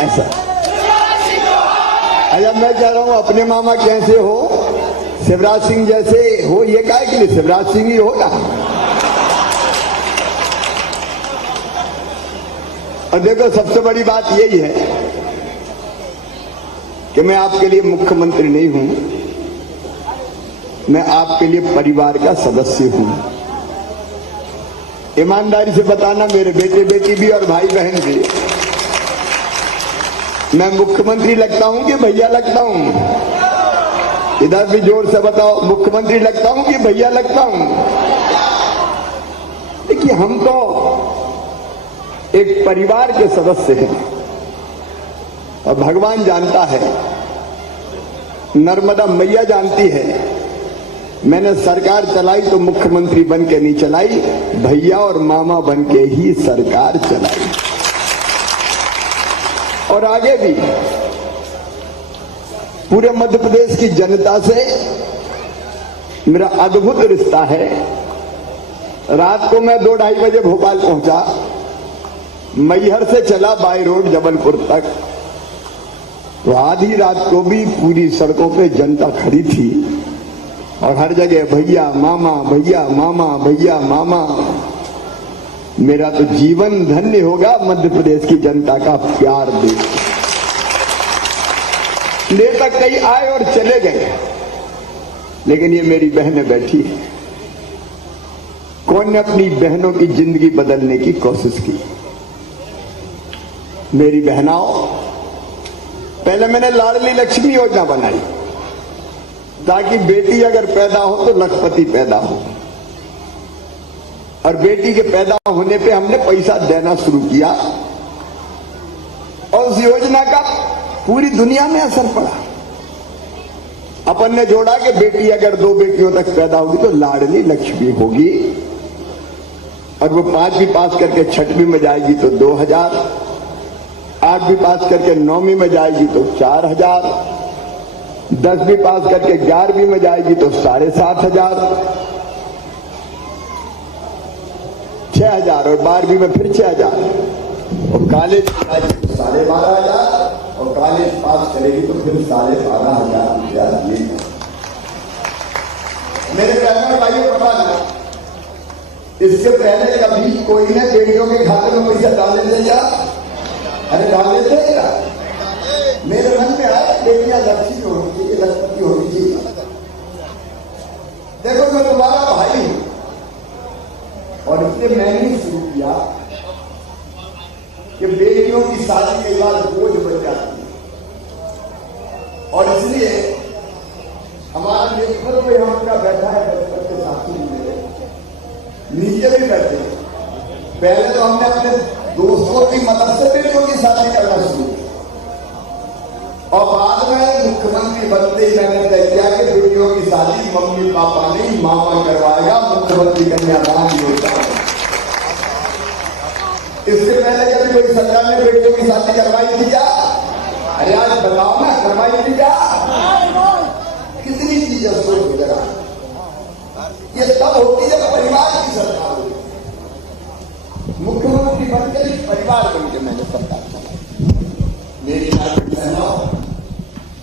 ऐसा। अच्छा मैं कह रहा हूं अपने मामा कैसे हो, शिवराज सिंह जैसे हो, ये काहे के लिए शिवराज सिंह ही होगा। और देखो सबसे बड़ी बात यही है कि मैं आपके लिए मुख्यमंत्री नहीं हूं, मैं आपके लिए परिवार का सदस्य हूं। ईमानदारी से बताना, मेरे बेटे बेटी भी और भाई बहन भी। मैं मुख्यमंत्री लगता हूं कि भैया लगता हूं? इधर भी जोर से बताओ, मुख्यमंत्री लगता हूं कि भैया लगता हूं? देखिए हम तो एक परिवार के सदस्य हैं और भगवान जानता है, नर्मदा मैया जानती है, मैंने सरकार चलाई तो मुख्यमंत्री बन के नहीं चलाई, भैया और मामा बन के ही सरकार चलाई। और आगे भी पूरे मध्य प्रदेश की जनता से मेरा अद्भुत रिश्ता है। रात को मैं 2-2:30 बजे भोपाल पहुंचा, मैहर से चला बाई रोड जबलपुर तक, तो आधी रात को भी पूरी सड़कों पे जनता खड़ी थी और हर जगह भैया मामा भैया मामा भैया मामा। मेरा तो जीवन धन्य होगा मध्य प्रदेश की जनता का प्यार देख। नेता कई आए और चले गए, लेकिन ये मेरी बहनें बैठी है। कौन ने अपनी बहनों की जिंदगी बदलने की कोशिश की? मेरी बहनाओं, पहले मैंने लाडली लक्ष्मी योजना बनाई ताकि बेटी अगर पैदा हो तो लखपति पैदा हो, और बेटी के पैदा होने पे हमने पैसा देना शुरू किया और उस योजना का पूरी दुनिया में असर पड़ा। अपन ने जोड़ा कि बेटी अगर 2 बेटियों तक पैदा होगी तो लाडली लक्ष्मी होगी, और वो 5वीं पास करके 6वीं में जाएगी तो 2000, 8वीं पास करके 9वीं में जाएगी तो 4000, 10वीं पास करके 11वीं में जाएगी तो 7500, 6000 और 12वीं में फिर 6000, और कॉलेज जाएगी तो 12,500, और कॉलेज पास करेगी तो फिर 12,500 रुपया दिए। मेरे बहनों भाइयों पता ना, इससे पहले कभी कोई ने बेटियों के खाते में पैसा डाले थे क्या? अरे डाले थे क्या? मेरे मन में आया बेटियां लक्ष्मी होनी चाहिए, लक्ष्मी होनी चाहिए। देखो मैं तुम्हारा भाई हूं, और इसलिए मैंने शुरू किया कि बेटियों की शादी के बाद बोझ बढ़ जाती है, और इसलिए हमारा नेतृत्व में हम क्या बैठा है बचपन के साथी मेरे नीचे भी बैठे। पहले तो हमने अपने दोस्तों की मदद से बेटियों की शादी करना शुरू किया, और बाद में मुख्यमंत्री बनते ही मैंने तय किया कि बेटियों की शादी मम्मी पापा नहीं मामा करवाएगा, मुख्यमंत्री कन्यादान योजना। इससे पहले कभी कोई सरकार ने बेटियों की शादी करवाई थी क्या? अरे आज बताओ ना, करवाई थी क्या? कितनी चीजें सोच जरा, ये तब होती है जब परिवार की सरकार होती। मुख्यमंत्री बनकर परिवार बनकर मैंने सरकार चलाई। मेरी बहनों,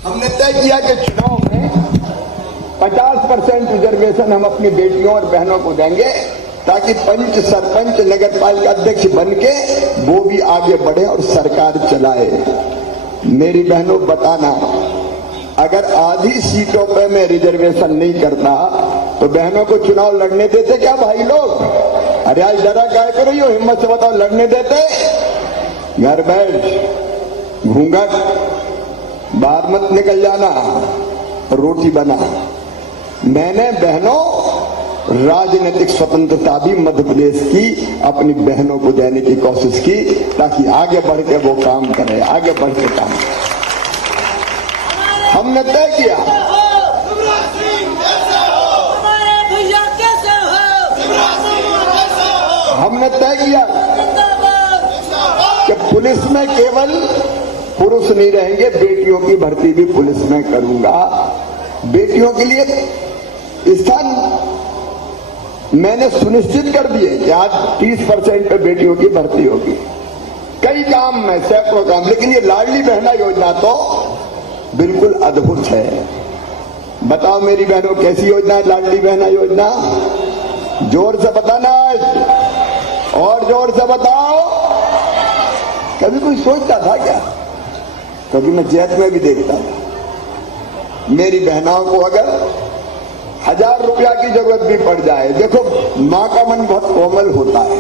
हमने तय किया कि चुनाव में 50% रिजर्वेशन हम अपनी बेटियों और बहनों को देंगे, ताकि पंच सरपंच नगर पालिका अध्यक्ष बन के वो भी आगे बढ़े और सरकार चलाए। मेरी बहनों बताना, अगर आधी सीटों पे मैं रिजर्वेशन नहीं करता तो बहनों को चुनाव लड़ने देते क्या भाई लोग? अरे आज डरा क्या करो, यो हिम्मत से बताओ, लड़ने देते? घर बैठ, घूंघट, बाहर मत निकल जाना, रोटी बना। मैंने बहनों राजनीतिक स्वतंत्रता भी मध्य प्रदेश की अपनी बहनों को देने की कोशिश की, ताकि आगे बढ़ के वो काम करे, आगे बढ़ के काम करे। हमने तय किया कि पुलिस में केवल पुरुष नहीं रहेंगे, बेटियों की भर्ती भी पुलिस में करूंगा। बेटियों के लिए स्थान मैंने सुनिश्चित कर दिए कि आज 30% पे बेटियों की भर्ती होगी। कई काम है, सैकड़ों काम, लेकिन ये लाडली बहना योजना तो बिल्कुल अद्भुत है। बताओ मेरी बहनों, कैसी योजना है लाडली बहना योजना? जोर से बताना, और जोर से बताओ। कभी कोई सोचता था क्या? कभी मैं जैत में भी देखता था, मेरी बहनों को अगर 1000 रुपया की जरूरत भी पड़ जाए, देखो माँ का मन बहुत कोमल होता है,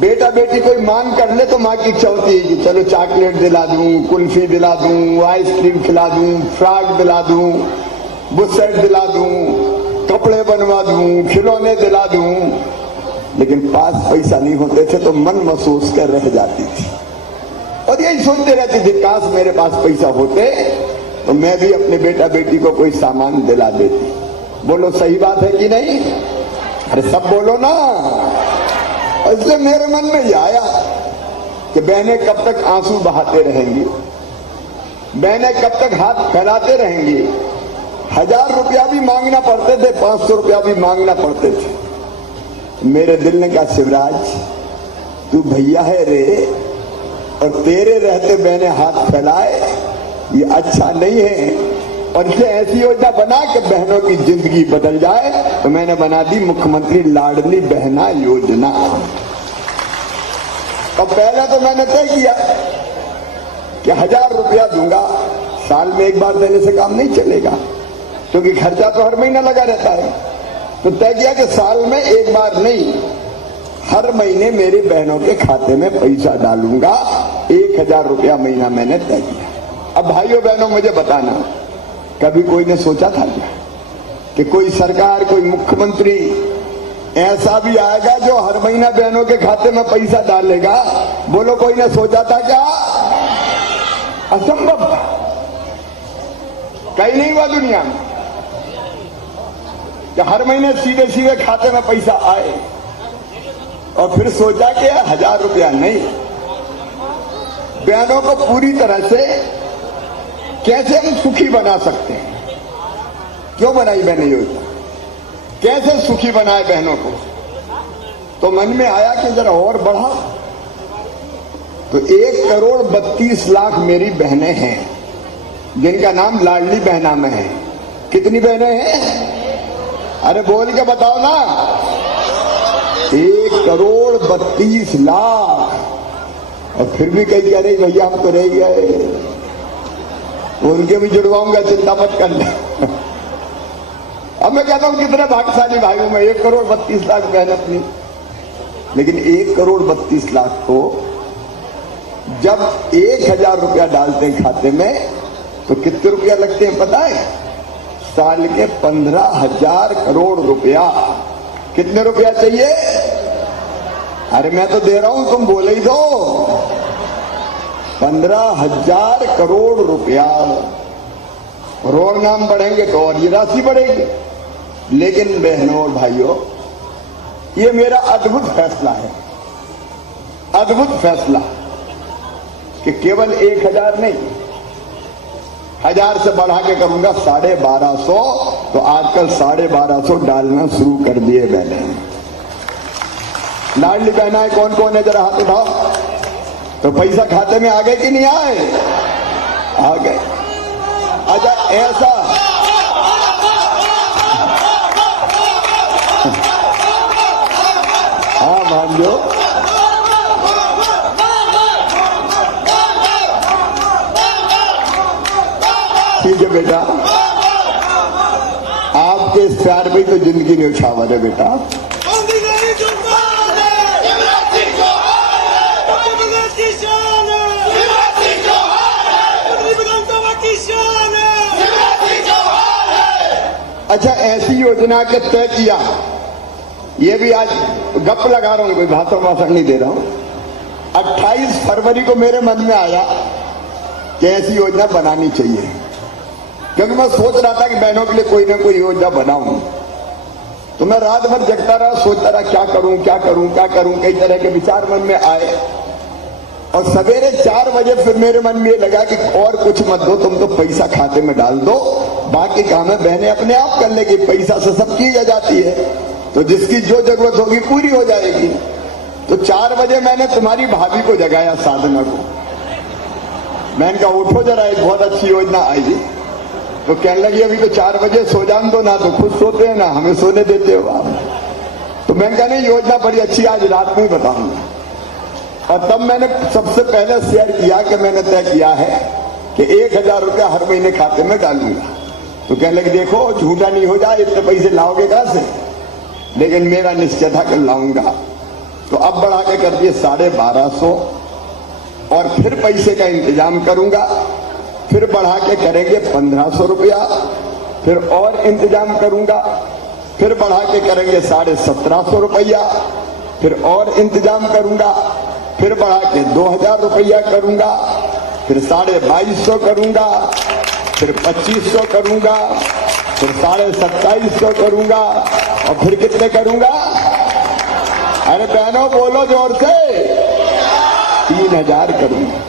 बेटा बेटी कोई मांग कर ले तो माँ की इच्छा होती है कि चलो चॉकलेट दिला दूं, कुल्फी दिला दूं, आइसक्रीम खिला दूं, फ्रॉक दिला दूं, बुशर्ट दिला दूं, कपड़े बनवा दूं, खिलौने दिला दूं, लेकिन पास पैसा नहीं होते थे तो मन महसूस कर रह जाती थी और यही सोचते रहती थी, काश मेरे पास पैसा होते तो मैं भी अपने बेटा बेटी को कोई सामान दिला देती। बोलो सही बात है कि नहीं? अरे सब बोलो ना। इसलिए मेरे मन में ये आया कि बहनें कब तक आंसू बहाते रहेंगी, बहनें कब तक हाथ फैलाते रहेंगी। 1000 रुपया भी मांगना पड़ते थे, 500 रुपया भी मांगना पड़ते थे। मेरे दिल ने कहा, शिवराज तू भैया है रे, और तेरे रहते बहनें हाथ फैलाए, ये अच्छा नहीं है। और इसलिए ऐसी योजना बना कि बहनों की जिंदगी बदल जाए, तो मैंने बना दी मुख्यमंत्री लाडली बहना योजना। और पहले तो मैंने तय किया कि 1000 रुपया दूंगा, साल में एक बार देने से काम नहीं चलेगा, क्योंकि खर्चा तो हर महीना लगा रहता है। तो तय किया कि साल में एक बार नहीं, हर महीने मेरी बहनों के खाते में पैसा डालूंगा। 1000 रुपया महीना मैंने तय किया। अब भाइयों बहनों मुझे बताना, कभी कोई ने सोचा था क्या कि कोई सरकार, कोई मुख्यमंत्री ऐसा भी आएगा जो हर महीना बहनों के खाते में पैसा डालेगा? बोलो कोई ने सोचा था क्या? असंभव, कहीं नहीं हुआ दुनिया में कि हर महीने सीधे सीधे खाते में पैसा आए। और फिर सोचा कि 1000 रुपया नहीं, बहनों को पूरी तरह से कैसे हम सुखी बना सकते हैं। क्यों बनाई मैंने योजना, कैसे सुखी बनाए बहनों को? तो मन में आया कि जरा और बढ़ा। तो 1,32,00,000 मेरी बहनें हैं जिनका नाम लाडली बहना में है। कितनी बहनें हैं? अरे बोल के बताओ ना। 1,32,00,000। और फिर भी कहीं कह रही भैया हम तो रह गए, उनके भी जुड़वाऊंगा, चिंता मत करना। अब मैं कहता हूं कितने भाग्यशाली भाइयों में 1,32,00,000 बहन अपनी। लेकिन 1,32,00,000 को जब 1000 रुपया डालते हैं खाते में तो कितने रुपया लगते हैं पता है? साल के 15,000 करोड़ रुपया। कितने रुपया चाहिए? अरे मैं तो दे रहा हूं, तुम बोले ही दो। 15,000 करोड़ रुपया। करोड़ नाम बढ़ेंगे तो और ये राशि बढ़ेगी। लेकिन बहनों और भाइयों, ये मेरा अद्भुत फैसला है, अद्भुत फैसला कि केवल 1000 नहीं, 1000 से बढ़ा के करूंगा 1250। तो आजकल 1250 डालना शुरू कर दिए मैंने। लाडली बहनाएं कौन कौन है? जरा हाथ उठाओ। तो पैसा खाते में आ गए कि नहीं आए? आ गए। अच्छा ऐसा हाँ मान लो। ठीक है बेटा, आपके इस प्यार में तो जिंदगी न्यौछावर है बेटा। अच्छा ऐसी योजना के तय किया, ये भी आज गप लगा रहा हूं, कोई भाषण नहीं दे रहा हूं। 28 फरवरी को मेरे मन में आया कि ऐसी योजना बनानी चाहिए, क्योंकि मैं सोच रहा था कि बहनों के लिए कोई ना कोई योजना बनाऊं। तो मैं रात भर जगता रहा, सोचता रहा क्या करूं क्या करूं क्या करूं, कई तरह के विचार मन में आए। और सवेरे 4 बजे फिर मेरे मन में ये लगा कि और कुछ मत दो, तुम तो पैसा खाते में डाल दो, बाकी काम है बहनें अपने आप कर लेगी, पैसा से सब चीज आ जाती है, तो जिसकी जो जरूरत होगी पूरी हो जाएगी। तो 4 बजे मैंने तुम्हारी भाभी को जगाया, साधना को। मैंने कहा उठो जरा, एक बहुत अच्छी योजना आई। तो कहने लगी अभी तो 4 बजे सो जान दो ना, तो खुद सोते हैं ना हमें सोने देते हो आप। तो मैंने कहा नहीं, योजना बड़ी अच्छी, आज रात में ही बताऊंगा। और तब मैंने सबसे पहले शेयर किया कि मैंने तय किया है कि 1000 रुपया हर महीने खाते में डालूंगा। तो कहने लगे देखो झूठा नहीं हो जाए, इतने पैसे लाओगे कहां से? लेकिन मेरा निश्चय था कि लाऊंगा। तो अब बढ़ा के कर दिए 1250, और फिर पैसे का इंतजाम करूंगा। फिर बढ़ा के करेंगे 1500 रुपया, फिर और इंतजाम करूंगा। फिर बढ़ा के करेंगे 1750 रुपया, फिर और इंतजाम करूंगा। फिर बढ़ा के 2000 रुपया करूंगा, फिर 2250 करूंगा, फिर 2500 करूंगा, फिर 2750 करूंगा, और फिर कितने करूंगा? अरे बहनों बोलो जोर से, 3000 करूंगा।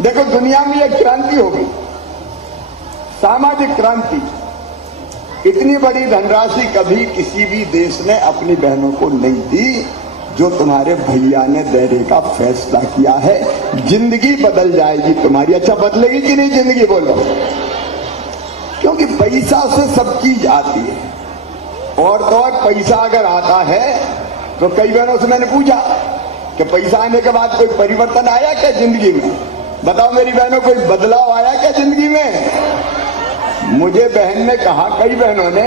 देखो दुनिया में एक क्रांति होगी, सामाजिक क्रांति। इतनी बड़ी धनराशि कभी किसी भी देश ने अपनी बहनों को नहीं दी जो तुम्हारे भैया ने देने का फैसला किया है। जिंदगी बदल जाएगी तुम्हारी। अच्छा बदलेगी कि नहीं जिंदगी? बोलो। क्योंकि पैसा से सब चीज आती है। और तो और पैसा अगर आता है तो कई बहनों से मैंने पूछा कि पैसा आने के बाद कोई परिवर्तन आया क्या जिंदगी में? बताओ मेरी बहनों, कोई बदलाव आया क्या जिंदगी में? मुझे बहन ने कहा, कई बहनों ने,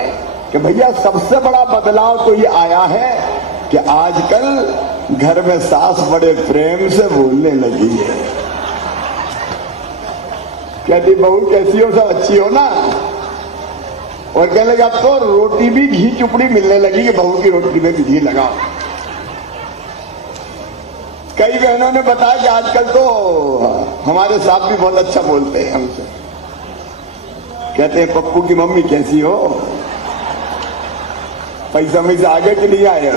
कि भैया सबसे बड़ा बदलाव तो ये आया है कि आजकल घर में सास बड़े प्रेम से बोलने लगी है। कहती बहू कैसी हो, सब अच्छी हो ना? और कहने लगा अब तो रोटी भी घी चुपड़ी मिलने लगी कि बहू की रोटी में भी घी लगाओ। कई बहनों ने बताया कि आजकल तो हमारे साहब भी बहुत अच्छा बोलते हैं हमसे। कहते हैं पप्पू की मम्मी कैसी हो, पैसा में से आगे के लिए आए।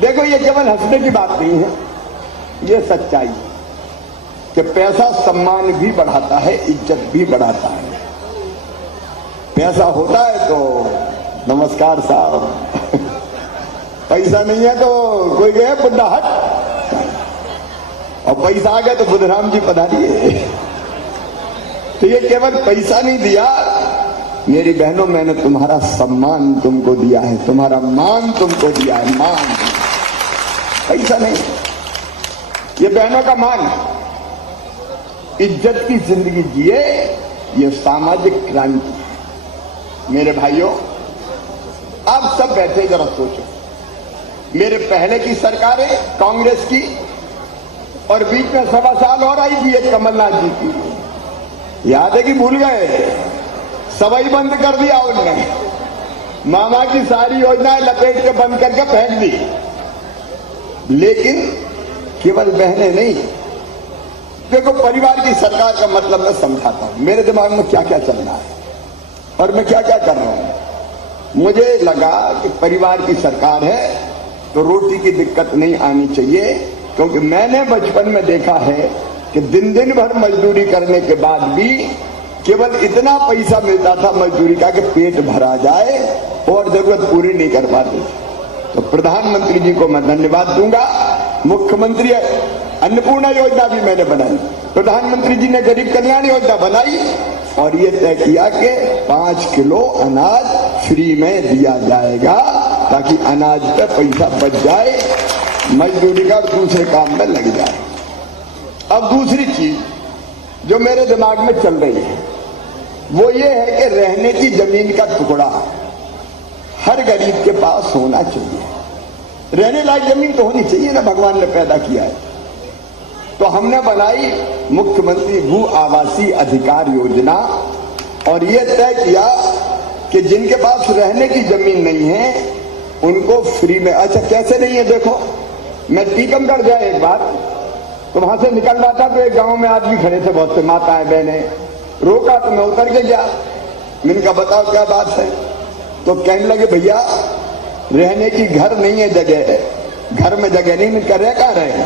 देखो ये केवल हंसने की बात नहीं है, ये सच्चाई है कि पैसा सम्मान भी बढ़ाता है, इज्जत भी बढ़ाता है। पैसा होता है तो नमस्कार साहब, पैसा नहीं है तो कोई गए बुढ़ा हट, और पैसा आ गया तो बुधराम जी पधारिए। तो ये केवल पैसा नहीं दिया मेरी बहनों, मैंने तुम्हारा सम्मान तुमको दिया है, तुम्हारा मान तुमको दिया है। मान, पैसा नहीं, ये बहनों का मान। इज्जत की जिंदगी जिए, ये सामाजिक क्रांति है। मेरे भाइयों, आप सब बैठे जरा सोचो, मेरे पहले की सरकारें कांग्रेस की, और बीच में 1.25 साल और आई थी एक कमलनाथ जी की, याद है कि भूल गए? सवाई बंद कर दिया उनने, मामा की सारी योजनाएं लपेट के बंद करके फेंक दी। लेकिन केवल बहनें नहीं, देखो परिवार की सरकार का मतलब मैं समझाता हूं, मेरे दिमाग में क्या क्या चल रहा है और मैं क्या क्या कर रहा हूं। मुझे लगा कि परिवार की सरकार है तो रोटी की दिक्कत नहीं आनी चाहिए, क्योंकि मैंने बचपन में देखा है कि दिन दिन भर मजदूरी करने के बाद भी केवल इतना पैसा मिलता था मजदूरी का कि पेट भरा जाए और जरूरत पूरी नहीं कर पाते। तो प्रधानमंत्री जी को मैं धन्यवाद दूंगा। मुख्यमंत्री अन्नपूर्णा योजना भी मैंने बनाई, प्रधानमंत्री जी ने गरीब कल्याण योजना बनाई, और ये तय किया कि 5 किलो अनाज फ्री में दिया जाएगा ताकि अनाज पे पैसा बच जाए, मजदूरी का दूसरे काम में लग जाए। अब दूसरी चीज जो मेरे दिमाग में चल रही है वो ये है कि रहने की जमीन का टुकड़ा हर गरीब के पास होना चाहिए। रहने लायक जमीन तो होनी चाहिए ना, भगवान ने पैदा किया है। तो हमने बनाई मुख्यमंत्री भू आवासीय अधिकार योजना, और ये तय किया कि जिनके पास रहने की जमीन नहीं है उनको फ्री में। अच्छा कैसे नहीं है? देखो मैं टीकमगढ़ गया एक बार, तो वहां से निकल रहा था तो एक गांव में आदमी खड़े थे, बहुत से माताएं बहनें, रोका तो मैं उतर के गया। मैंने कहा बताओ क्या बात है? तो कहने लगे भैया रहने की घर नहीं है, जगह है, घर में जगह नहीं। मैंने कहा रह कहां रहे?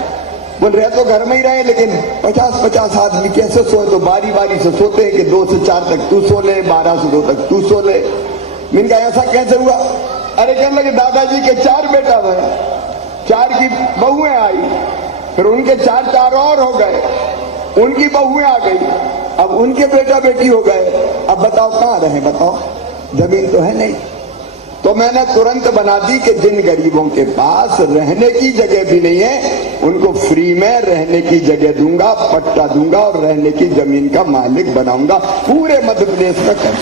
बोल रहे तो घर में ही रहे, लेकिन 50-50 आदमी कैसे सोए? तो बारी बारी से सोते हैं कि 2 से 4 तक तू सो ले, 12 से 2 तक तू सो ले। मैंने कहा ऐसा कैसे हुआ? अरे कहने लगे दादाजी के 4 बेटा हुए, 4 की बहुएं आई, फिर उनके 4 और हो गए, उनकी बहुएं आ गई, अब उनके बेटा बेटी हो गए। अब बताओ कहां रहे, बताओ, जमीन तो है नहीं। तो मैंने तुरंत बना दी कि जिन गरीबों के पास रहने की जगह भी नहीं है, उनको फ्री में रहने की जगह दूंगा, पट्टा दूंगा और रहने की जमीन का मालिक बनाऊंगा पूरे मध्य प्रदेश में कर।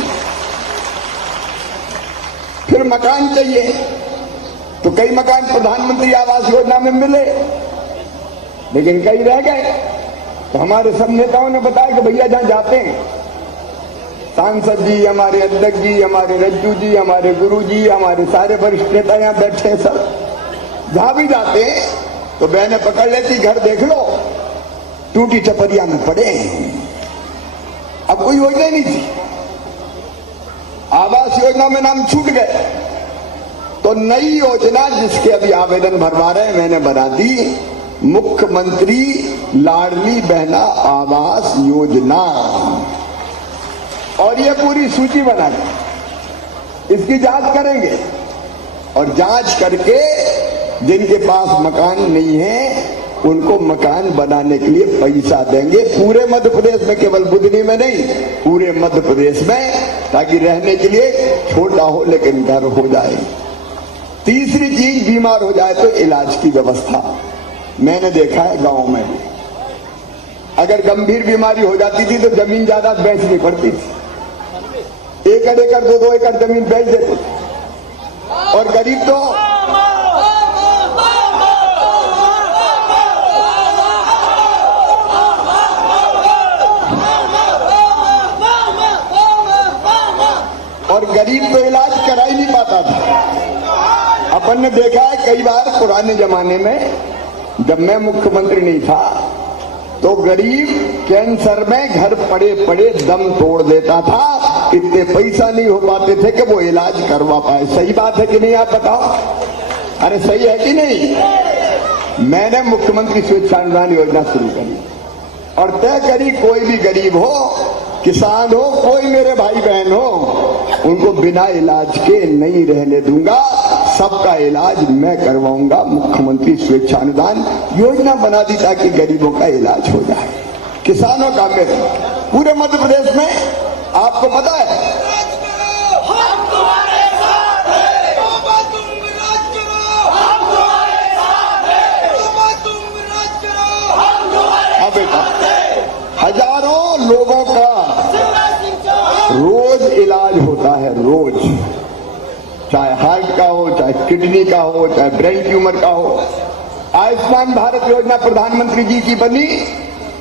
फिर मकान चाहिए तो कई मकान प्रधानमंत्री आवास योजना में मिले, लेकिन कई रह गए। तो हमारे सब नेताओं ने बताया कि भैया जहां जाते हैं, सांसद जी, हमारे अध्यक्ष जी, हमारे रज्जू जी, हमारे गुरु जी, हमारे सारे वरिष्ठ नेता यहां बैठे हैं, सब जहां भी जाते हैं तो बहनें पकड़ लेती, घर देख लो, टूटी टपरिया में पड़े हैं। अब कोई योजना ही नहीं थी, आवास योजना में नाम छूट गए। तो नई योजना जिसके अभी आवेदन भरवा रहे हैं, मैंने बना दी मुख्यमंत्री लाडली बहना आवास योजना, और ये पूरी सूची बना दी, इसकी जांच करेंगे और जांच करके जिनके पास मकान नहीं है उनको मकान बनाने के लिए पैसा देंगे पूरे मध्य प्रदेश में, केवल बुधनी में नहीं, पूरे मध्य प्रदेश में, ताकि रहने के लिए छोटा हो लेकिन घर हो जाए। तीसरी चीज, बीमार हो जाए तो इलाज की व्यवस्था। मैंने देखा है गांव में अगर गंभीर बीमारी हो जाती थी तो जमीन ज्यादा बेचनी पड़ती थी, 1 एकड़ 2 एकड़ जमीन बेच देते थे। और गरीब तो इलाज करा ही नहीं पाता था। अपन ने देखा है कई बार पुराने जमाने में, जब मैं मुख्यमंत्री नहीं था, तो गरीब कैंसर में घर पड़े पड़े दम तोड़ देता था, इतने पैसा नहीं हो पाते थे कि वो इलाज करवा पाए। सही बात है कि नहीं, आप बताओ, अरे सही है कि नहीं? मैंने मुख्यमंत्री स्वेच्छानुदान योजना शुरू करी और तय करी, कोई भी गरीब हो, किसान हो, कोई मेरे भाई बहन हो, उनको बिना इलाज के नहीं रहने दूंगा, सबका इलाज मैं करवाऊंगा। मुख्यमंत्री स्वेच्छानुदान योजना बना दी ताकि गरीबों का इलाज हो जाए, किसानों का। मेरे पूरे मध्य प्रदेश में आपको पता है, हजारों लोगों का रोज इलाज होता है, रोज, चाहे हार्ट का हो, चाहे किडनी का हो, चाहे ब्रेन ट्यूमर का हो। आयुष्मान भारत योजना प्रधानमंत्री जी की बनी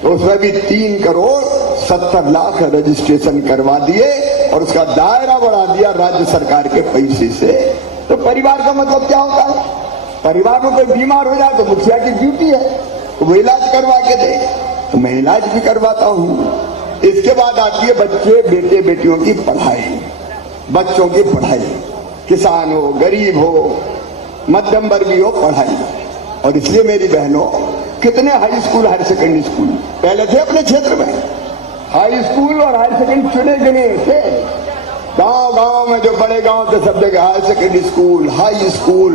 तो उसमें भी 3 करोड़ 70 लाख रजिस्ट्रेशन करवा दिए और उसका दायरा बढ़ा दिया राज्य सरकार के पैसे से। तो परिवार का मतलब क्या होता है? परिवार में कोई बीमार हो जाए तो मुखिया की ड्यूटी है तो वो इलाज करवा के दे, तो मैं इलाज भी करवाता हूं। इसके बाद आती है बच्चे बेटे बेटियों की पढ़ाई, बच्चों की पढ़ाई, किसान हो, गरीब हो, मध्यम वर्गीय हो, पढ़ाई। और इसलिए मेरी बहनों, कितने high school, higher secondary school पहले थे अपने क्षेत्र में, हाई स्कूल और हायर सेकेंडरी चुने गिने थे। गांव गांव में जो बड़े गांव थे सब जगह higher secondary school, high school,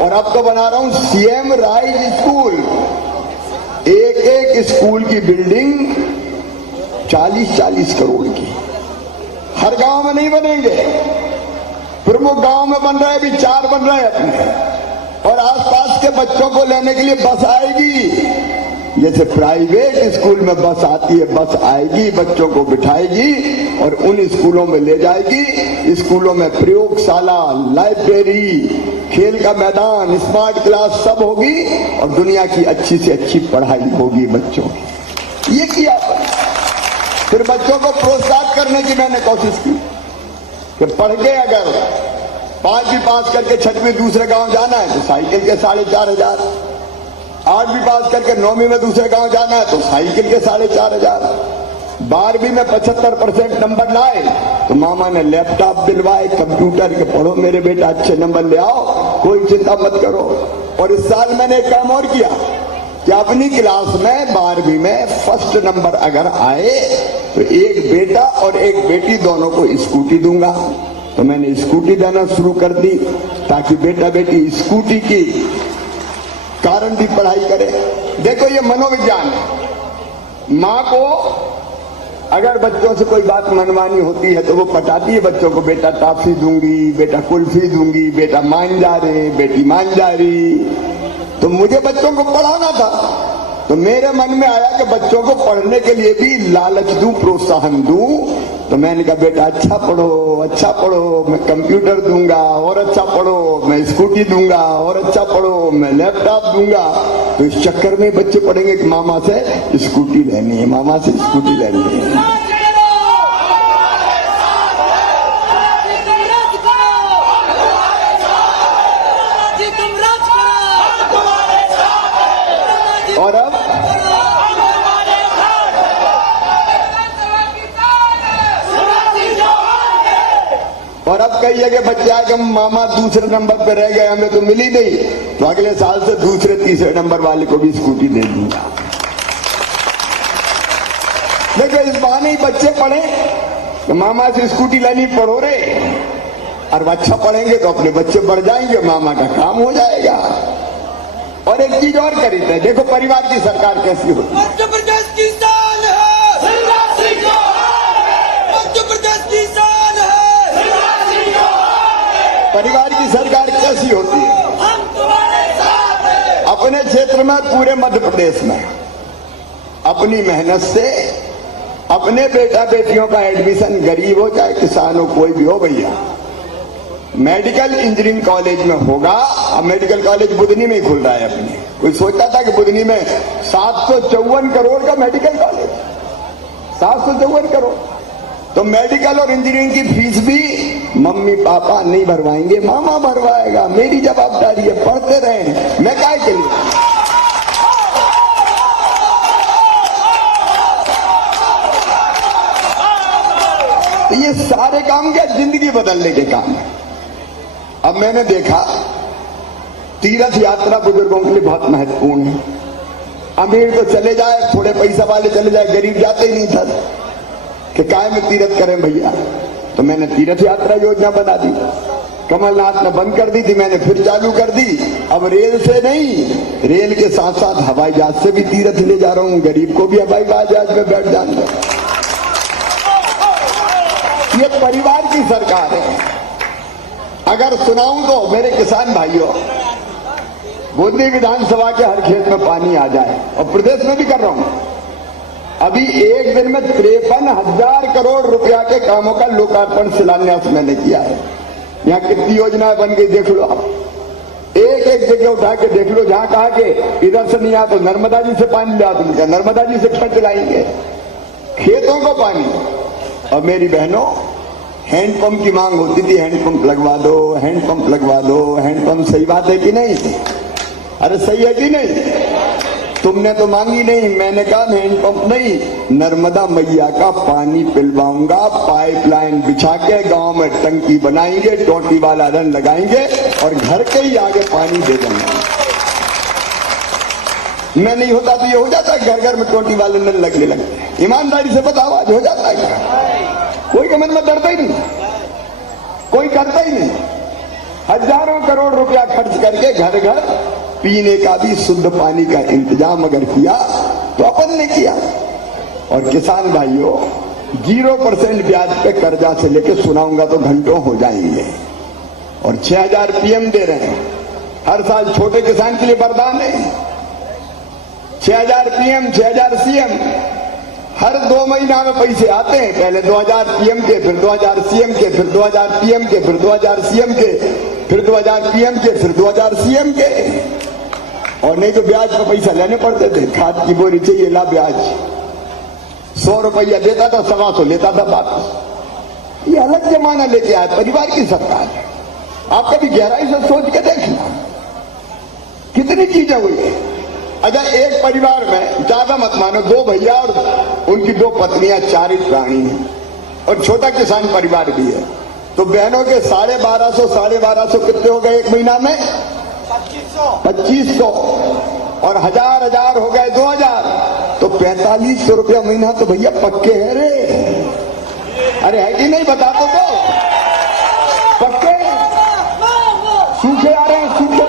और अब तो बना रहा हूं सीएम राइज स्कूल। एक एक स्कूल की बिल्डिंग 40-40 करोड़ की। हर गांव में नहीं बनेंगे, प्रमुख गांव में बन रहे हैं, अभी 4 बन रहे हैं अपने, और आसपास के बच्चों को लेने के लिए बस आएगी। जैसे प्राइवेट स्कूल में बस आती है, बस आएगी, बच्चों को बिठाएगी और उन स्कूलों में ले जाएगी। स्कूलों में प्रयोगशाला, लाइब्रेरी, खेल का मैदान, स्मार्ट क्लास सब होगी और दुनिया की अच्छी से अच्छी पढ़ाई होगी बच्चों की। ये किया। फिर बच्चों को प्रोत्साहित करने की मैंने कोशिश की कि पढ़ के अगर 5वीं पास करके 6वीं दूसरे गांव जाना है तो साइकिल के 4,500, 8वीं पास करके 9वीं में दूसरे गांव जाना है तो साइकिल के 4,500, 12वीं में 75% नंबर लाए तो मामा ने लैपटॉप दिलवाए, कंप्यूटर के पढ़ो मेरे बेटा, अच्छे नंबर ले आओ, कोई चिंता मत करो। और इस साल मैंने एक काम और किया कि अपनी क्लास में 12वीं में फर्स्ट नंबर अगर आए तो एक बेटा और एक बेटी दोनों को स्कूटी दूंगा। तो मैंने स्कूटी देना शुरू कर दी ताकि बेटा बेटी स्कूटी की कारण भी पढ़ाई करे। देखो ये मनोविज्ञान है। माँ को अगर बच्चों से कोई बात मनवानी होती है तो वो पटाती है बच्चों को, बेटा टॉफी दूंगी, बेटा कुल्फी दूंगी, बेटा मान जा रे, बेटी मान जा रही। तो मुझे बच्चों को पढ़ाना था, तो मेरे मन में आया कि बच्चों को पढ़ने के लिए भी लालच दूं, प्रोत्साहन दूं। तो मैंने कहा बेटा अच्छा पढ़ो, मैं कंप्यूटर दूंगा, और अच्छा पढ़ो मैं स्कूटी दूंगा, और अच्छा पढ़ो मैं लैपटॉप दूंगा। तो इस चक्कर में बच्चे पढ़ेंगे कि मामा से स्कूटी लेनी है, मामा से स्कूटी लेनी है। और अब कई जगह बच्चे आए मामा दूसरे नंबर पे रह गए, हमें तो मिली नहीं, तो अगले साल से दूसरे तीसरे नंबर वाले को भी स्कूटी दे दूंगा। देखो इस बहाने ही बच्चे पढ़े तो मामा से स्कूटी लेनी पढ़ो रे, और अच्छा पढ़ेंगे तो अपने बच्चे बढ़ जाएंगे, मामा का काम हो जाएगा। और एक चीज और करी थे, देखो परिवार की सरकार कैसी होती है। मध्य प्रदेश की शान है, मध्य प्रदेश की शान है। परिवार की सरकार कैसी होती है? हम तुम्हारे साथ हैं। अपने क्षेत्र में, पूरे मध्य प्रदेश में अपनी मेहनत से अपने बेटा बेटियों का एडमिशन, गरीब हो चाहे किसान हो, कोई भी हो भैया, मेडिकल इंजीनियरिंग कॉलेज में होगा। अब मेडिकल कॉलेज बुधनी में ही खुल रहा है अपने। कोई सोचता था कि बुधनी में 754 करोड़ का मेडिकल कॉलेज, 754 करोड़। तो मेडिकल और इंजीनियरिंग की फीस भी मम्मी पापा नहीं भरवाएंगे, मामा भरवाएगा। मेरी जवाबदारी है, पढ़ते रहे, मैं काय के लिए। तो ये सारे काम क्या जिंदगी बदलने के काम है। अब मैंने देखा तीर्थ यात्रा बुजुर्गों के लिए बहुत महत्वपूर्ण है। अमीर तो चले जाए, थोड़े पैसा वाले चले जाए, गरीब जाते ही नहीं था कि काय में तीर्थ करें भैया। तो मैंने तीर्थ यात्रा योजना बना दी, कमलनाथ ने बंद कर दी थी, मैंने फिर चालू कर दी। अब रेल से नहीं, रेल के साथ साथ हवाई जहाज से भी तीर्थ ले जा रहा हूं, गरीब को भी हवाई जहाज में बैठ जाना। ये परिवार की सरकार है। अगर सुनाऊं तो मेरे किसान भाइयों, बूंदी विधानसभा के हर खेत में पानी आ जाए, और प्रदेश में भी कर रहा हूं। अभी एक दिन में 53,000 करोड़ रुपया के कामों का लोकार्पण शिलान्यास मैंने किया है। यहाँ कितनी योजनाएं बन गई देख लो आप। एक एक जगह उठा के देख लो, जहां कहा कि इधर से नहीं आ तो नर्मदा जी से पानी ले आओ, तुम क्या नर्मदा जी से खेत लाएंगे? खेतों को पानी। और मेरी बहनों, हैंडपंप की मांग होती थी, हैंडपंप लगवा दो, हैंडपंप लगवा दो, हैंडपंप। सही बात है कि नहीं? अरे सही है कि नहीं? तुमने तो मांगी नहीं, मैंने कहा हैंडपंप नहीं, नर्मदा मैया का पानी पिलवाऊंगा। पाइपलाइन बिछा के गांव में टंकी बनाएंगे, टोटी वाला रन लगाएंगे और घर के ही आगे पानी दे देंगे। मैं नहीं होता तो ये हो जाता है, घर घर में टोटी वाले नल लगने लगते हैं। ईमानदारी से बताओ, आज हो जाता है क्या? कोई के मन में डरता ही नहीं, कोई करता ही नहीं। हजारों करोड़ रुपया खर्च करके घर घर पीने का भी शुद्ध पानी का इंतजाम अगर किया तो अपन ने किया। और किसान भाइयों, 0% ब्याज पे कर्जा से लेके सुनाऊंगा तो घंटों हो जाएंगे। और 6,000 पीएम दे रहे हैं हर साल, छोटे किसान के लिए वरदान है। 6,000 पीएम, 6,000 सीएम, हर 2 महीना में पैसे आते हैं। पहले 2,000 पीएम के, फिर 2,000 सीएम के, फिर 2,000 पीएम के, फिर 2,000 सीएम के, फिर 2,000 पीएम के, फिर 2,000 सीएम के। और नहीं तो ब्याज पर पैसा लेने पड़ते थे। खाद की बोरी चाहिए, ला ब्याज। 100 रुपया देता था, 125 लेता था वापस। ये अलग जमाना लेके आया, परिवार की सरकार है। आप कभी गहराई से सोच के देखना कितनी चीजें हुई है। अगर एक परिवार में, ज्यादा मत मानो, 2 भैया और उनकी 2 पत्नियां, 4 ही प्राणी हैं, और छोटा किसान परिवार भी है, तो बहनों के 1250 कितने हो गए एक महीना में? 2500। और हजार हो गए 2,000, तो 4500 रुपया महीना तो भैया पक्के हैं रे। अरे है कि नहीं? बता तो पक्के सूखे आ रहे हैं, सूखे।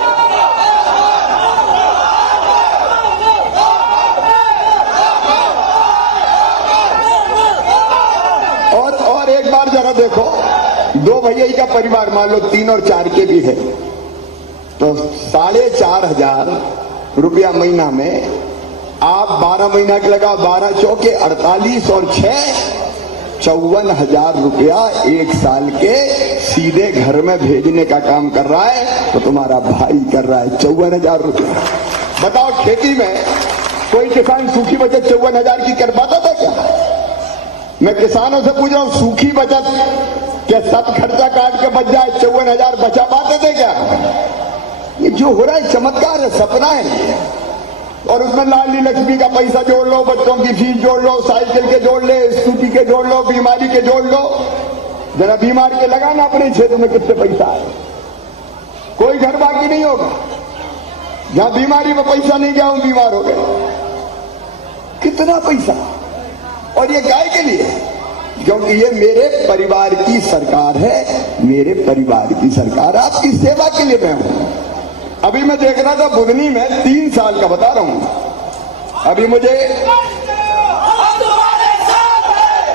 देखो, दो भैया का परिवार मान लो 3 और 4 के भी है, तो 4,500 रुपया महीना में आप 12 महीना के लगाओ, 12 चौके 48 और 6 54,000 रुपया एक साल के सीधे घर में भेजने का काम कर रहा है। तो तुम्हारा भाई कर रहा है 54,000 रुपया। बताओ, खेती में कोई किसान सूखी बचत 54,000 की कर पाता था क्या? मैं किसानों से पूछ रहा हूं, सूखी बचत क्या सब खर्चा काट के बच जाए 54,000 बचा पाते थे क्या? ये जो हो रहा है चमत्कार है, सपना है। और उसमें लाडली लक्ष्मी का पैसा जोड़ लो, बच्चों की फीस जोड़ लो, साइकिल के जोड़ ले, स्कूटी के जोड़ लो, बीमारी के जोड़ लो। जरा बीमार के लगाना अपने क्षेत्र में कितने पैसा है, कोई घर बाकी नहीं होगा। जहां बीमारी में पैसा नहीं गया, बीमार हो गए, कितना पैसा। और ये गाय के लिए, क्योंकि ये मेरे परिवार की सरकार है, मेरे परिवार की सरकार, आपकी सेवा के लिए मैं हूं। अभी मैं देख रहा था बुधनी में 3 साल का, बता रहा हूं, अभी मुझे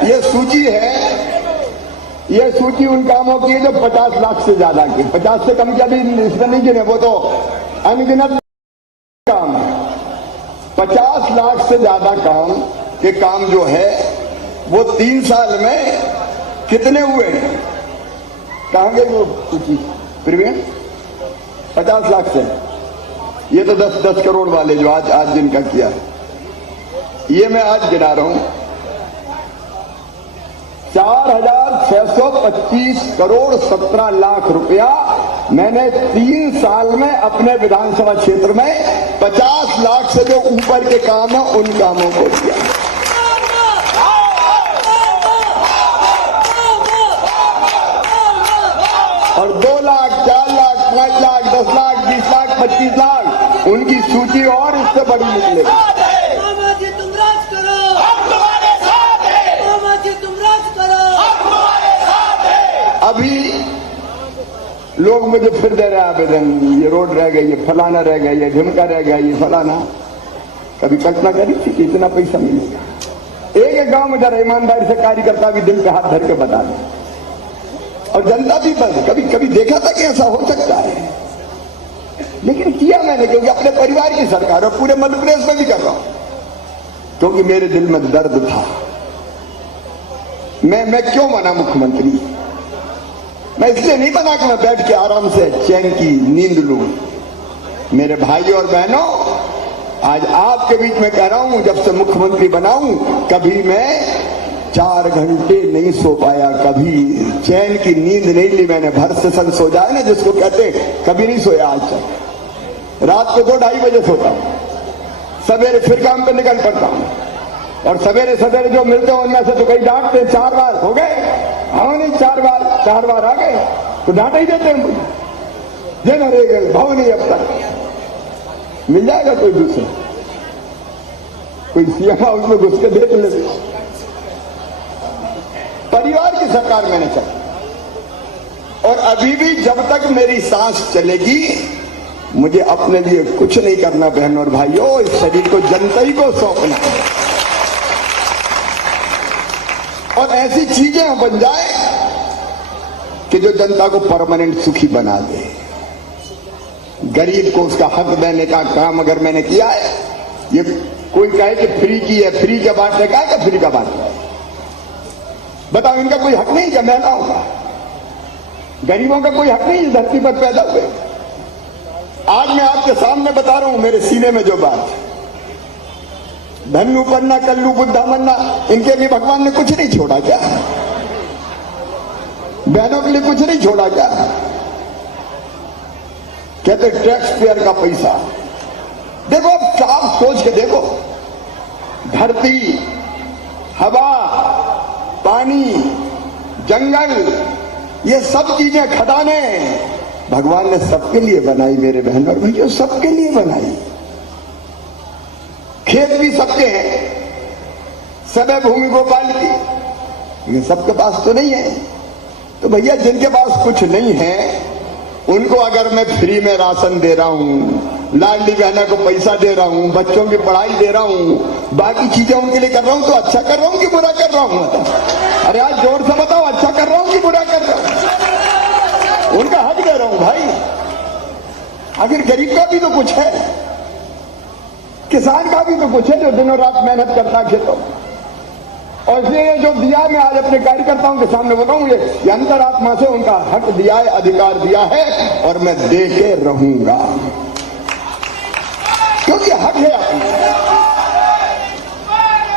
ये सूची है, ये सूची उन कामों की है जो 50 लाख से ज्यादा की, 50 से कम की अभी इसमें नहीं गिने, वो तो अनगिनत काम है। 50 लाख से ज्यादा काम के काम जो है वो 3 साल में कितने हुए? कहां गई वो सूची? प्रिवेन 50 लाख से, ये तो 10-10 करोड़ वाले जो आज जिनका किया, ये मैं आज गिना रहा हूं, 4,625 करोड़ 17 लाख रुपया मैंने 3 साल में अपने विधानसभा क्षेत्र में 50 लाख से जो ऊपर के काम है उन कामों को किया। और 2 लाख, 4 लाख, 5 लाख, 10 लाख, 20 लाख, 25 लाख, उनकी सूची और इससे बड़ी निकलेगी। मामा जी तुम राज करो, हम तुम्हारे साथ हैं। मामा जी तुम राज करो, हम तुम्हारे साथ हैं। अभी लोग मुझे फिर दे रहे हैं आवेदन, ये रोड रह गई, ये फलाना रह गया, ये ढिमका रह गया, ये फलाना। कभी कल्पना करी थी कि इतना पैसा मिलेगा? एक गांव में जरा ईमानदारी से कार्यकर्ता भी दिल पे हाथ धर के बता दे, और जनता भी बस कभी कभी देखा था कि ऐसा हो सकता है, लेकिन किया मैंने, क्योंकि अपने परिवार की सरकार और पूरे मध्य प्रदेश में भी कर रहा हूं, क्योंकि मेरे दिल में दर्द था। मैं क्यों बना मुख्यमंत्री? मैं इसलिए नहीं बना कि मैं बैठ के आराम से चैन की नींद लूं। मेरे भाई और बहनों, आज आपके बीच में कह रहा हूं, जब से मुख्यमंत्री बनाऊं कभी मैं 4 घंटे नहीं सो पाया, कभी चैन की नींद नहीं ली मैंने। भर से सन सो जाए ना जिसको कहते, कभी नहीं सोया आज तक। रात को 2-2:30 बजे सोता हूं, सवेरे फिर काम पे निकल पड़ता हूं, और सवेरे सवेरे जो मिलते हो उनमें से तो कई डांटते, 4 बार हो गए, हाँ नहीं 4 बार आ गए तो डांट ही देते हैं मुझे, जे न रह गए भाव नहीं। अब तक मिल जाएगा कोई दूसरा, कोई सीएम हाउस में घुस के देख ले। परिवार की सरकार मैंने चलाई, और अभी भी जब तक मेरी सांस चलेगी मुझे अपने लिए कुछ नहीं करना। बहनों और भाइयों, इस शरीर को जनता ही को सौंपना, और ऐसी चीजें बन जाए कि जो जनता को परमानेंट सुखी बना दे। गरीब को उसका हक देने का काम अगर मैंने किया है, ये कोई कहे कि फ्री की है, फ्री का बांटने का है कि फ्री का बांटना है? बताओ, इनका कोई हक नहीं क्या? महिलाओं का, गरीबों का कोई हक नहीं इस धरती पर पैदा हुए? आज मैं आपके सामने बता रहा हूं मेरे सीने में जो बात, धन्नु पन्ना कल्लू बुद्धा मन्ना, इनके लिए भगवान ने कुछ नहीं छोड़ा क्या? बहनों के लिए कुछ नहीं छोड़ा क्या? कहते टैक्स पेयर का पैसा। देखो, आप सोच के देखो, धरती, हवा, पानी, जंगल, ये सब चीजें, खदाने भगवान ने सबके लिए बनाई मेरे बहन और भैया, सबके लिए बनाई। खेत भी सबके हैं, सबे भूमि गोपाल की, लेकिन सबके पास तो नहीं है। तो भैया जिनके पास कुछ नहीं है उनको अगर मैं फ्री में राशन दे रहा हूं, लाडली बहना को पैसा दे रहा हूं, बच्चों की पढ़ाई दे रहा हूं, बाकी चीजें उनके लिए कर रहा हूं, तो अच्छा कर रहा हूं कि बुरा कर रहा हूं? अरे आज जोर से बताओ, अच्छा कर रहा हूं कि बुरा कर रहा हूं? उनका हक दे रहा हूं भाई। आखिर गरीब का भी तो कुछ है, किसान का भी तो कुछ है जो दिनों रात मेहनत करता है खेतों। और इसलिए ये जो दिया मैं आज अपने कार्यकर्ताओं के सामने बताऊं, ये अंतरात्मा से उनका हक दिया है, अधिकार दिया है, और मैं दे के रहूंगा, क्योंकि हक है अपना।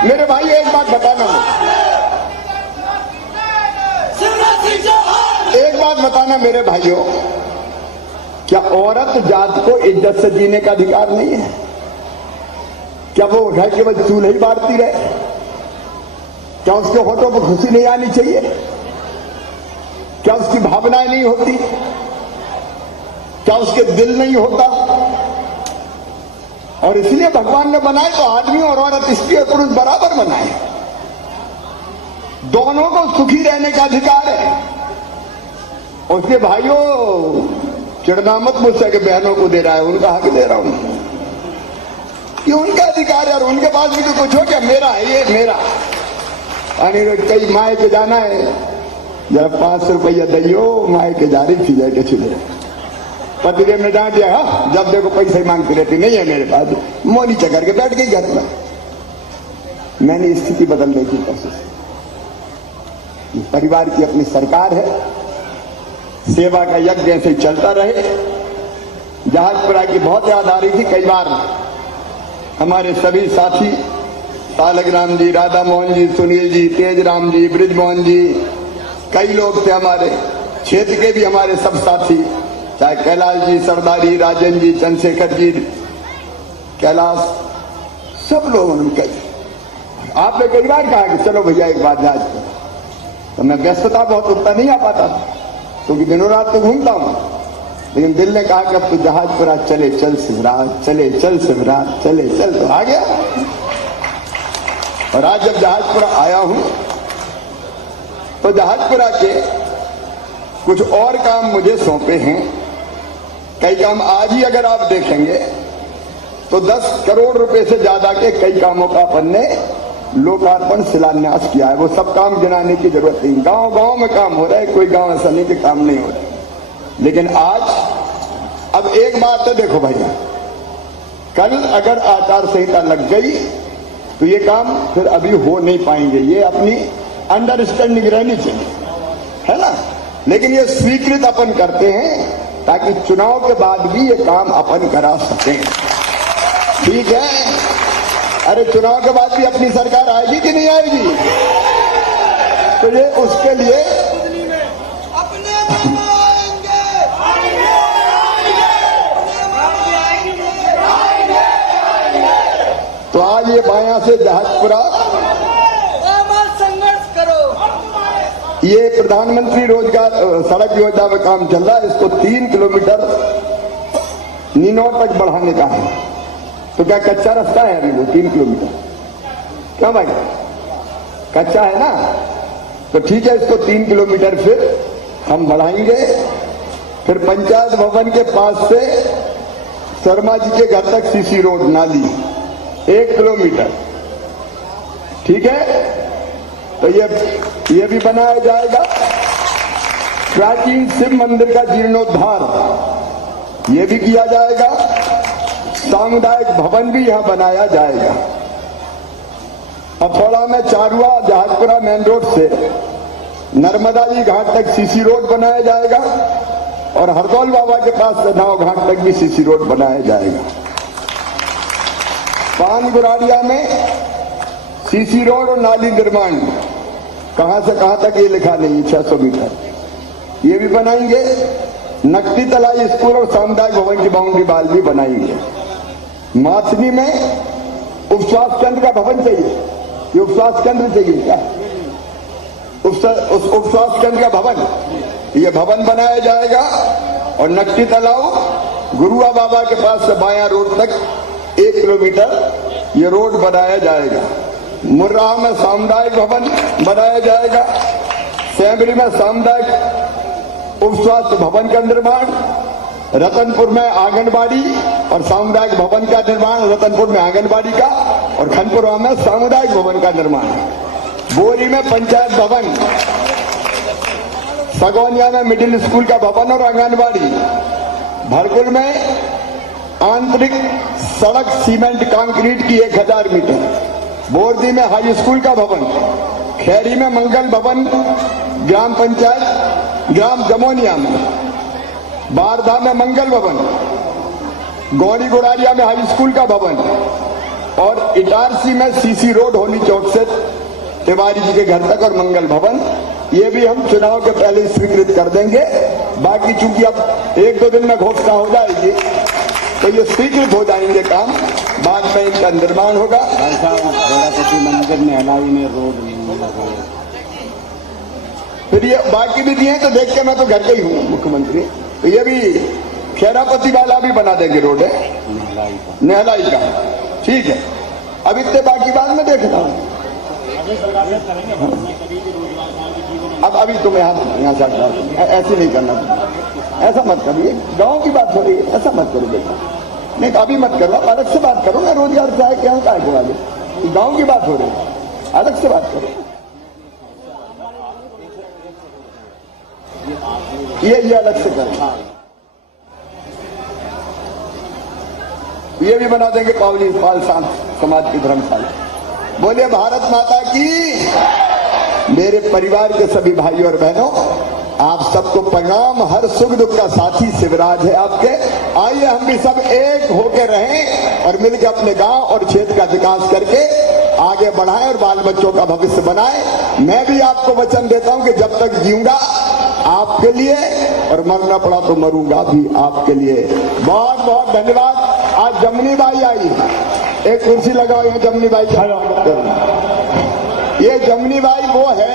मेरे भाई एक बात बताना, एक बात बताना मेरे भाइयों, क्या औरत जात को इज्जत से जीने का अधिकार नहीं है? क्या वो घर के बस चूल्हे ही बांटती रहे? क्या उसके होठों पर खुशी नहीं आनी चाहिए? क्या उसकी भावनाएं नहीं होती? क्या उसके दिल नहीं होता? और इसलिए भगवान ने बनाए तो आदमी और औरत, स्त्री और पुरुष बराबर बनाए, दोनों को सुखी रहने का अधिकार है। उसके भाइयों चिड़ना मत मुझसे कि बहनों को दे रहा है, उनका हक दे रहा हूं, ये उनका अधिकार है। और उनके पास भी तो कुछ हो क्या, मेरा है ये मेरा। यानी कई माए के जाना है, जब 500 रुपया दैयो माए के जा रही थी, जाके चले पतिदेव ने डांट दिया, हाँ जब देखो पैसे ही मांगती रहती, नहीं है मेरे पास, मोनी चकर के बैठ गई घर में। मैंने स्थिति बदलने की कोशिश, परिवार की अपनी सरकार है, सेवा का यज्ञ ऐसे चलता रहे। जहाजपुरा की बहुत याद आ रही थी, कई बार हमारे सभी साथी तालकराम जी, राधा मोहन जी, सुनील जी, तेजराम जी, ब्रिजमोहन जी, कई लोग थे हमारे क्षेत्र के भी, हमारे सब साथी, चाहे कैलाश जी, सरदारी, राजन जी, चंद्रशेखर जी, कैलाश, सब लोगों ने कही। आपने कई बार कहा कि चलो भैया एक बार जहाज, तो मैं व्यस्तता बहुत उतना नहीं आ पाता था, क्योंकि दिनों रात तो घूमता हूं, लेकिन दिल ने कहा कि अब तो जहाजपुरा चले चल शिवराज, चले चल शिवराज, चले चल, तो आ गया। और आज जब जहाजपुरा आया हूं, तो जहाजपुरा के कुछ और काम मुझे सौंपे हैं। कई काम आज ही अगर आप देखेंगे तो 10 करोड़ रुपए से ज्यादा के कई कामों का अपन ने लोकार्पण शिलान्यास किया है। वो सब काम गिनाने की जरूरत नहीं, गांव गांव में काम हो रहा है, कोई गांव ऐसा नहीं कि काम नहीं हो रहा है। लेकिन आज अब एक बात है, देखो भैया, कल अगर आचार संहिता लग गई तो ये काम फिर अभी हो नहीं पाएंगे, ये अपनी अंडरस्टैंडिंग रहनी चाहिए, है ना। लेकिन ये स्वीकृत अपन करते हैं ताकि चुनाव के बाद भी ये काम अपन करा सकें, ठीक है। अरे चुनाव के बाद भी अपनी सरकार आएगी कि नहीं आएगी? तो ये उसके लिए अपने मन में आएंगे, तो आज ये बाया से जहाजपुरा संघर्ष करो। ये प्रधानमंत्री रोजगार सड़क योजना में काम चल रहा है, इसको 3 किलोमीटर नीनौर तक बढ़ाने का है। तो क्या कच्चा रास्ता है अभी वो 3 किलोमीटर? क्या भाई कच्चा है ना? तो ठीक है, इसको 3 किलोमीटर फिर हम बढ़ाएंगे। फिर पंचायत भवन के पास से शर्मा जी के घर तक सीसी रोड नाली 1 किलोमीटर, ठीक है। तो ये भी बनाया जाएगा। प्राचीन शिव मंदिर का जीर्णोद्धार ये भी किया जाएगा। सामुदायिक भवन भी यहां बनाया जाएगा। अथौड़ा में चारुआ जहाजपुरा मेन रोड से नर्मदा जी घाट तक सीसी रोड बनाया जाएगा, और हरदौल बाबा के पास से नाव घाट तक भी सीसी रोड बनाया जाएगा। पान गुराड़िया में सीसी रोड और नाली निर्माण कहां से कहां तक ये लिखा नहीं, 600 मीटर, ये भी बनाएंगे। नकटी तलाई स्कूल और सामुदायिक भवन की बाउंड्री वाल भी बनाएंगे। माथनी में उपस्वास्थ्य केंद्र का भवन चाहिए, ये उपस्वास्थ्य केंद्र चाहिए क्या? उपस्वास्थ्य केंद्र का भवन, ये भवन बनाया जाएगा। और नकटी तालाब गुरुआ बाबा के पास से बाया रोड तक 1 किलोमीटर ये रोड बनाया जाएगा। मुर्राह में सामुदायिक भवन बनाया जाएगा। सेमरी में सामुदायिक उप स्वास्थ्य भवन का निर्माण, रतनपुर में आंगनबाड़ी और सामुदायिक भवन का निर्माण, रतनपुर में आंगनबाड़ी का, और खनपुरा में सामुदायिक भवन का निर्माण। बोरी में पंचायत भवन, सगोनिया में मिडिल स्कूल का भवन और आंगनबाड़ी, भरकुल में आंतरिक सड़क सीमेंट कंक्रीट की 1000 मीटर, बोरदी में हाई स्कूल का भवन, खैरी में मंगल भवन ग्राम पंचायत ग्राम जमोनिया में, बारधा में मंगल भवन, गौड़ी गुड़ारिया में हाई स्कूल का भवन और इटारसी में सीसी रोड होली चौक से तिवारी जी के घर तक और मंगल भवन। ये भी हम चुनाव के पहले ही स्वीकृत कर देंगे। बाकी चूंकि अब 1-2 दिन में घोषणा हो जाएगी तो ये स्वीकृत हो जाएंगे काम, बाद में इनका निर्माण होगा। मंदिर में हलाई में रोड फिर ये बाकी भी दिए तो देख के मैं तो घर के ही हूँ मुख्यमंत्री, तो ये भी खेरापति वाला भी बना देंगे रोड है नेहलाई का, ठीक है। अब इतने बाकी बाद में देखना हूँ। अब अभी तुम यहाँ से ऐसे नहीं करना, ऐसा मत करिए, गांव की बात हो रही है, ऐसा मत करो बेटा, नहीं अभी मत करो, अलग से बात करो ना, रोजगार चाहे क्या होता है वाले, गांव की बात हो रही है, अलग से बात करो। ये अलग से करो, ये भी बना देंगे पावली पाल शांत समाज की धर्मशाला। बोले भारत माता की। मेरे परिवार के सभी भाइयों और बहनों, आप सबको पैगाम, हर सुख दुख का साथी शिवराज है आपके। आइए हम भी सब एक होकर रहें और मिलकर अपने गांव और क्षेत्र का विकास करके आगे बढ़ाएं और बाल बच्चों का भविष्य बनाएं। मैं भी आपको वचन देता हूं कि जब तक जीऊंगा आपके लिए और मरना पड़ा तो मरूंगा भी आपके लिए। बहुत बहुत धन्यवाद। आज जमनी बाई आई, एक कुर्सी लगाओ यहाँ जमनी बाई। ये जमनी बाई वो है,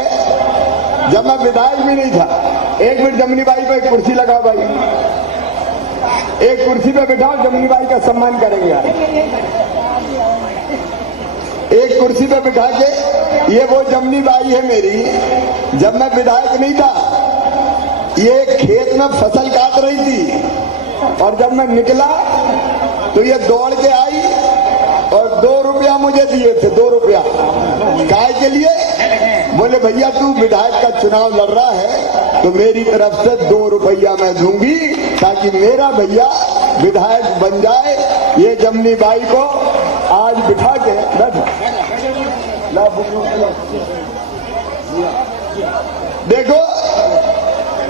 जब मैं विधायक भी नहीं था, 1 मिनट जमनी बाई को एक कुर्सी लगाओ भाई, एक कुर्सी पे बिठाओ, जमनी बाई का सम्मान करेंगे यार। एक कुर्सी पे बिठा के, ये वो जमनी बाई है मेरी, जब मैं विधायक नहीं था ये खेत में फसल काट रही थी और जब मैं निकला तो ये दौड़ के आई और 2 रुपया मुझे दिए थे, 2 रुपया काय के लिए। बोले भैया तू विधायक का चुनाव लड़ रहा है तो मेरी तरफ से 2 रुपया मैं दूंगी ताकि मेरा भैया विधायक बन जाए। ये जमनी बाई को आज बिठा के देखो,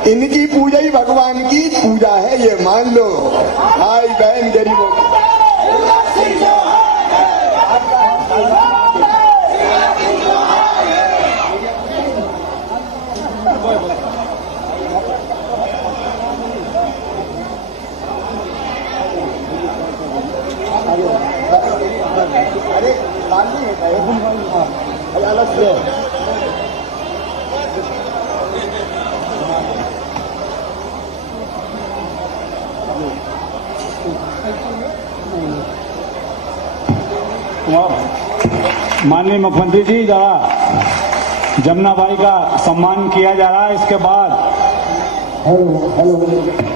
इनकी पूजा ही भगवान की पूजा है, ये मान लो। भाई बहन गरीबों की अरे अलग से माननीय मुख्यमंत्री जी, जरा जमुना बाई का सम्मान किया जा रहा है। इसके बाद हेलो